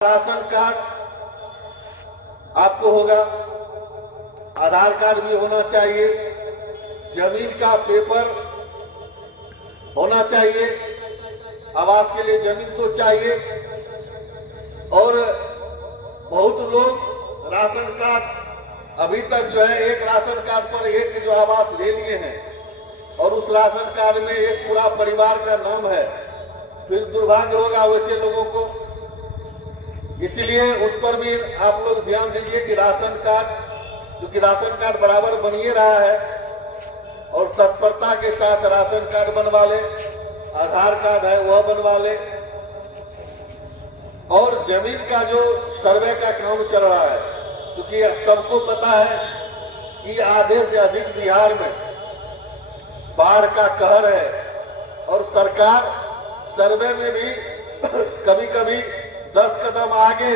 Ration card आपको होगा, आधार card भी होना चाहिए, जमीन का पेपर होना चाहिए, आवास के लिए जमीन तो चाहिए। और बहुत लोग राशन कार्ड अभी तक जो है एक राशन कार्ड पर एक जो आवास ले लिए हैं और उस राशन कार्ड में एक पूरा परिवार का नाम है, फिर दुर्भाग्य होगा वैसे लोगों को। इसलिए उस पर भी आप लोग ध्यान दीजिए कि राशन कार्ड, क्योंकि राशन कार्ड बराबर बन ही रहा है, और तत्परता के साथ राशन कार्ड बनवा ले, आधार कार्ड है वह बनवा ले। और जमीन का जो सर्वे का काम चल रहा है, क्योंकि सबको पता है कि आधे से अधिक बिहार में बाढ़ का कहर है और सरकार सर्वे में भी कभी कभी 10 कदम आगे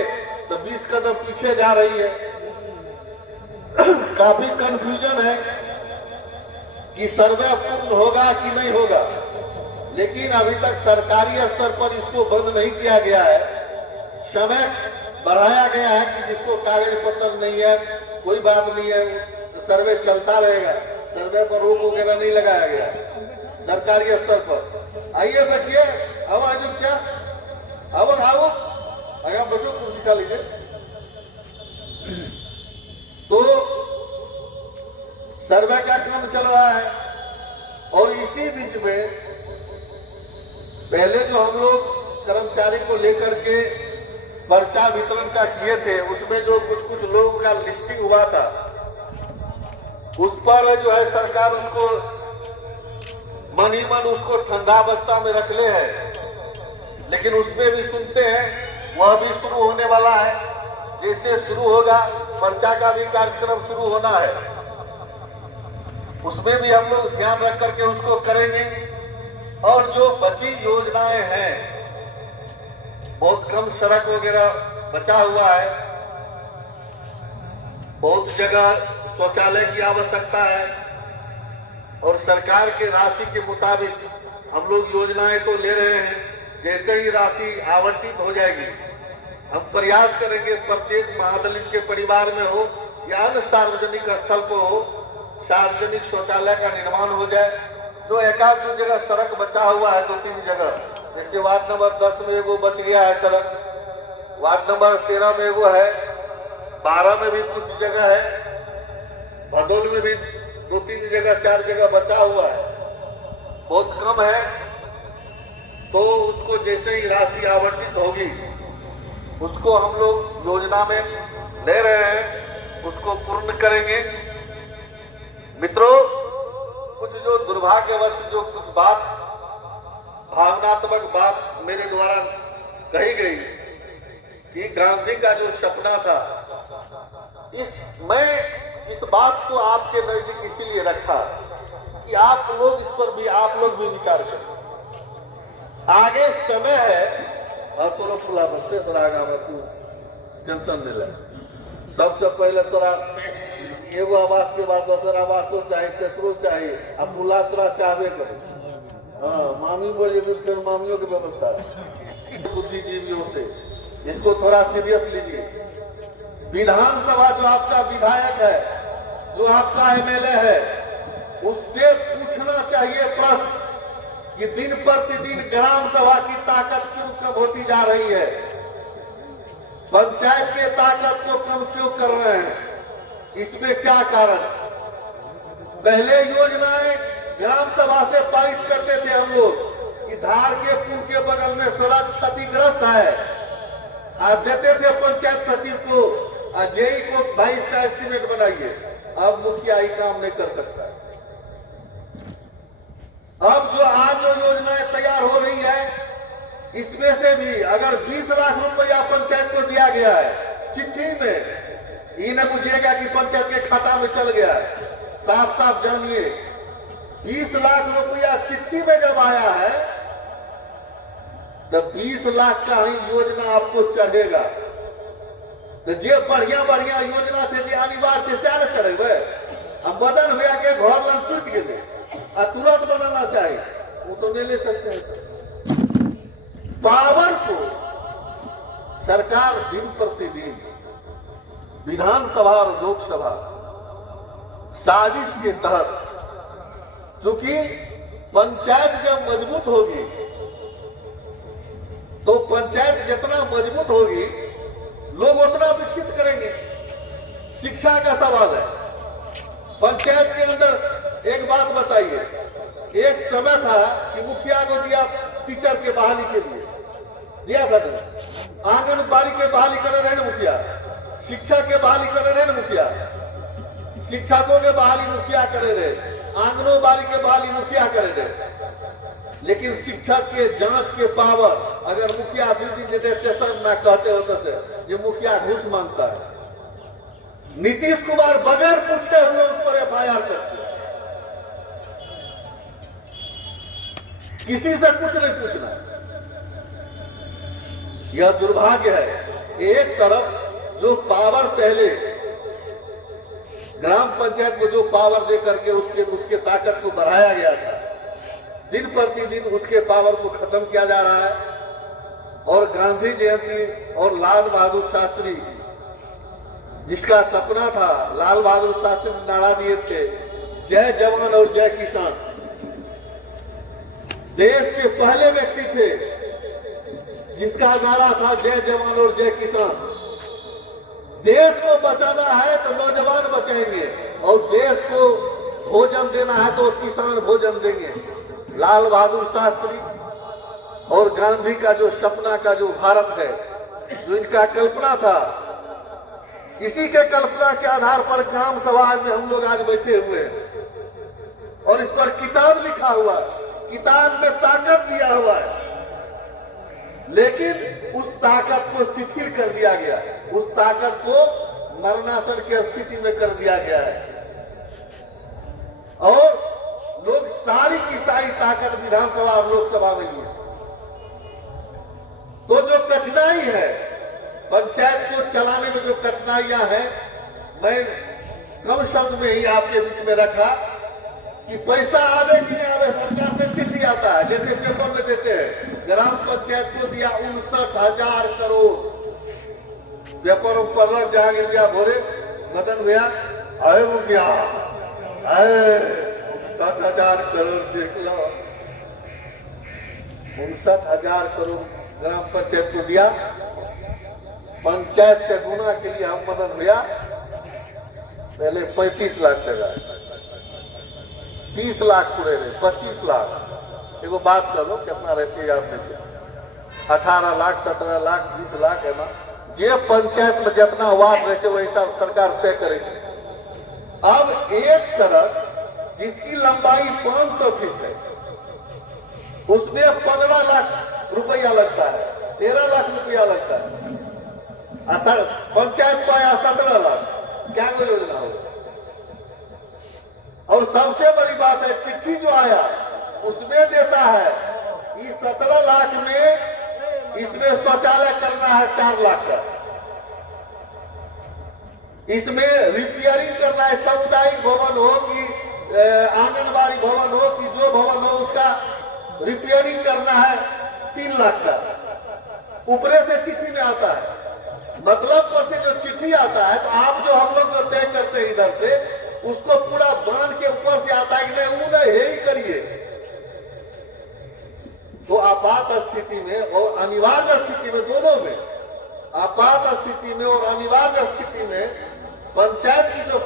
तो 20 कदम पीछे जा रही है। काफी कंफ्यूजन है कि सर्वे पूर्ण होगा कि नहीं होगा, लेकिन अभी तक सरकारी स्तर पर इसको बंद नहीं किया गया है। समय बढ़ाया गया है कि जिसको कागज पत्र नहीं है कोई बात नहीं है, सर्वे चलता रहेगा, सर्वे पर रोक वगैरह नहीं लगाया गया सरकारी स्तर पर। आइए बैठिए, आवाज ऊंचा, अब आओ, अगर बच्चों कुर्सी खा लीजिए। तो सर्वे का काम चल रहा है और इसी बीच में पहले जो हम लोग कर्मचारी को लेकर के पर्चा वितरण का किए थे, उसमें जो कुछ लोगों का लिस्टिंग हुआ था, उस पर जो है सरकार उसको मन ही मन उसको ठंडा अवस्था में रख ले है, लेकिन उसमें भी सुनते हैं वह भी शुरू होने वाला है। जैसे शुरू होगा पर्चा का भी कार्यक्रम शुरू होना है, उसमें भी हम लोग ध्यान रख करके उसको करेंगे। और जो बची योजनाएं हैं, बहुत कम सड़क वगैरह बचा हुआ है, बहुत जगह शौचालय की आवश्यकता है, और सरकार के राशि के मुताबिक हम लोग योजनाएं तो ले रहे हैं। जैसे ही राशि आवंटित हो जाएगी, हम प्रयास करेंगे प्रत्येक महादलित के परिवार में हो या अन्य सार्वजनिक स्थल को हो, सार्वजनिक शौचालय का निर्माण हो जाए। जो एकाध दो जगह सड़क बचा हुआ है, 2-3 जगह, जैसे वार्ड नंबर 10 में एगो बच गया है सड़क, वार्ड नंबर 13 में एगो है, 12 में भी कुछ जगह है, भदोल में भी 2-3 जगह 4 जगह बचा हुआ है, बहुत कम है। तो उसको जैसे ही राशि आवंटित होगी उसको हम लोग योजना में ले रहे हैं, उसको पूर्ण करेंगे। मित्रों, कुछ जो दुर्भाग्यवश जो कुछ बात, भावनात्मक बात मेरे द्वारा कही गई कि गांधी का जो सपना था, मैं इस बात को आपके नजदीक इसीलिए रखा कि आप लोग इस पर भी, आप लोग भी विचार करें। आगे समय है, और तोरा फुला बनते तोरा आगा में तू टेंशन नहीं ले। सबसे पहले तोरा एगो आवास के बाद दूसरा आवासो चाहिए, तेसरो चाहिए, अब फुला तोरा चाहबे करे। हाँ, मामी बोलिए तो फिर मामियों की व्यवस्था है। बुद्धिजीवियों से इसको थोड़ा सीरियस लीजिए। विधानसभा जो आपका विधायक है, जो आपका एमएलए है, उससे पूछना चाहिए प्रश्न कि दिन प्रतिदिन ग्राम सभा की ताकत क्यों कम होती जा रही है, पंचायत के ताकत को कम क्यों कर रहे हैं, इसमें क्या कारण। पहले योजनाएं ग्राम सभा से पारित करते थे हम लोग कि धार के पुल के बगल में सड़क क्षतिग्रस्त है, आज देते थे पंचायत सचिव को, जेई को, भाई इसका एस्टीमेट बनाइए। अब मुखिया ही काम नहीं कर सकता है। अब जो आज जो योजनाएं तैयार हो रही है, इसमें से भी अगर 20 लाख रुपया पंचायत को दिया गया है चिट्ठी में, ये न पूछिएगा कि पंचायत के खाता में चल गया है, साफ साफ जानिए 20 लाख रुपया चिट्ठी में जब आया है तो 20 लाख का ही योजना आपको चढ़ेगा। तो जे बढ़िया बढ़िया योजना से जे अनिवार्य से क्या चढ़ेबे, हम बदन हुआ के घर लग टूट गए आ तुरंत बनाना चाहिए, वो तो नहीं ले सकते हैं। पावर को सरकार दिन प्रतिदिन विधानसभा और लोकसभा साजिश के तहत, चूंकि पंचायत जब मजबूत होगी तो पंचायत जितना मजबूत होगी लोग उतना विकसित करेंगे। शिक्षा का सवाल है। पंचायत के अंदर एक बात बताइए, एक समय था कि मुखिया को दिया टीचर के बहाली के लिए, दिया था ना, आंगनबाड़ी के बहाली करे रहे ना मुखिया, शिक्षा के बहाली करे रहे ना मुखिया, शिक्षकों के बहाली मुखिया करे रहे, आंगनबाड़ी के बहाली मुखिया करे रहे। लेकिन शिक्षक के जांच के पावर अगर मुखिया स्टेशन में कहते होते से जो मुखिया घूस मांगता है, नीतीश कुमार बगैर पूछे हुए उस पर FIR करते, किसी से कुछ नहीं पूछना। यह दुर्भाग्य है। एक तरफ जो पावर पहले ग्राम पंचायत को जो पावर दे करके उसके ताकत को बढ़ाया गया था, दिन प्रतिदिन उसके पावर को खत्म किया जा रहा है। और गांधी जयंती और लाल बहादुर शास्त्री जिसका सपना था, लाल बहादुर शास्त्री नारा दिए थे, जय जवान और जय किसान। देश के पहले व्यक्ति थे जिसका नारा था जय जवान और जय किसान। देश को बचाना है तो नौजवान बचाएंगे और देश को भोजन देना है तो किसान भोजन देंगे। लाल बहादुर शास्त्री और गांधी का जो सपना का जो भारत है, जो इनका कल्पना था, इसी के कल्पना के आधार पर ग्राम सभा में हम लोग आज बैठे हुए हैं और इस पर किताब लिखा हुआ है, किताब में ताकत दिया हुआ है। लेकिन उस ताकत को शिथिल कर दिया गया, उस ताकत को मरणासन की स्थिति में कर दिया गया है और लोग सारी की सारी ताकत विधानसभा और लोकसभा में लिए। तो जो कठिनाई है पंचायत को चलाने में, जो कठिनाइयां हैं, मैं कम शब्द में ही आपके बीच में रखा कि पैसा आवे कि नहीं आवे, सरकार से चिट्ठी आता है, जैसे पेपर में देते हैं, ग्राम पंचायत को दिया 59,000 करोड़। पेपर पर रख जाएंगे भैया भोरे मदन भैया आए वो क्या आए 59,000 करोड़ देख लो, 59,000 करोड़ ग्राम पंचायत को दिया। पंचायत से गुना के लिए हम मदन भैया पहले 35 लाख लगाए, 30 लाख पूरे रहे, 25 लाख। एगो बात कर लो कितना रहती है आप में से, 18 लाख 17 लाख 20 लाख है ना, जे पंचायत में जितना वार्ड रहे वही सब सरकार तय करे। अब एक सड़क जिसकी लंबाई 500 फीट है उसमें 15 लाख रुपया लगता है, 13 लाख रुपया लगता है। असर पंचायत पाया 17 लाख, क्या योजना हो। और सबसे बड़ी बात है चिट्ठी जो आया उसमें देता है इस 17 लाख में इसमें शौचालय करना है 4 लाख का, इसमें रिपेयरिंग करना है, सामुदायिक भवन हो कि आंगनबाड़ी भवन हो कि जो भवन हो उसका रिपेयरिंग करना है 3 लाख का। ऊपरे से चिट्ठी में आता है, मतलब पर से जो चिट्ठी आता है तो आप जो हम लोग जो तय करते हैं इधर से उसको पूरा बांध के ऊपर से आता है कि नहीं वो नहीं है ही करिए। तो आपात स्थिति में और अनिवार्य स्थिति में, दोनों में, आपात स्थिति में और अनिवार्य स्थिति में पंचायत की जो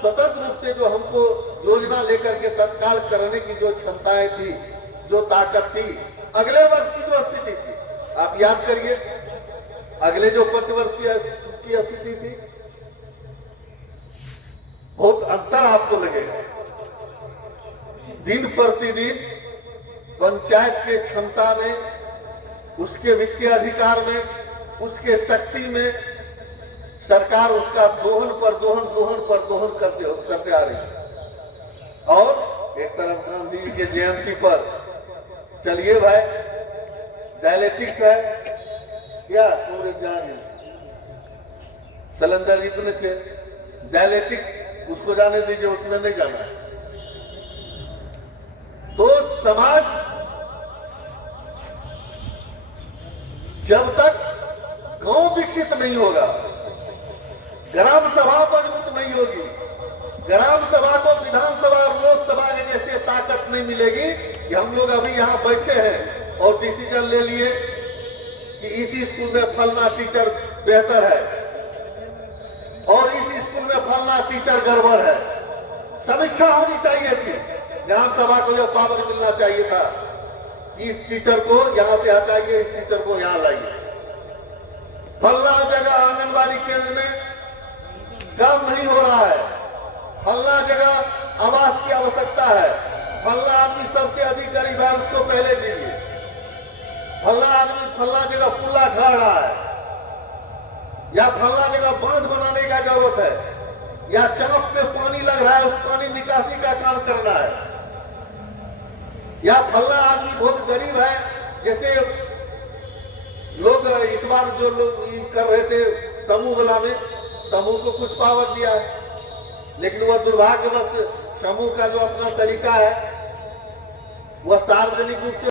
स्वतंत्र रूप से जो हमको योजना लेकर के तत्काल करने की जो क्षमताएं थी, जो ताकत थी, अगले वर्ष की जो स्थिति थी आप याद करिए, अगले जो 5 वर्षीय की स्थिति थी, बहुत अंतर आपको लगेगा। दिन प्रतिदिन पंचायत के क्षमता में, उसके वित्तीय अधिकार में, उसके शक्ति में सरकार उसका दोहन पर दोहन करते आ रही है। और एक तरफ गांधी जी के जयंती पर चलिए भाई डायलेक्टिक्स है क्या पूरे जान सलंदर जी ने थे डायलेक्टिक्स, उसको जाने दीजिए, उसमें नहीं जाना है। तो समाज जब तक गांव विकसित नहीं होगा, ग्राम सभा मजबूत नहीं होगी, ग्राम सभा को विधानसभा और लोकसभा के जैसे ताकत नहीं मिलेगी कि हम लोग अभी यहाँ बैठे हैं और डिसीजन ले लिए कि इस स्कूल में फलना टीचर बेहतर है और इस स्कूल में फलना टीचर गड़बड़ है। समीक्षा होनी चाहिए थी, ग्राम सभा को यह पावर मिलना चाहिए था, इस टीचर को यहाँ से हटाइए, इस टीचर को यहाँ लाइए। फलना जगह आंगनबाड़ी केंद्र में काम नहीं हो रहा है, फलना जगह आवास की आवश्यकता है, फलना आदमी सबसे अधिक गरीब है उसको पहले दीजिए, फलना आदमी फलना जगह पुला खा रहा है या फलना जगह बांध बनाने का जरूरत है या चौक पे पानी लग रहा है उस पानी निकासी का काम करना है, या फलना आदमी बहुत गरीब है। जैसे लोग इस बार जो लोग कर रहे थे समूह वाला में, समूह को कुछ पावर दिया है लेकिन वह दुर्भाग्यवश समूह का जो अपना तरीका है वह सार्वजनिक रूप से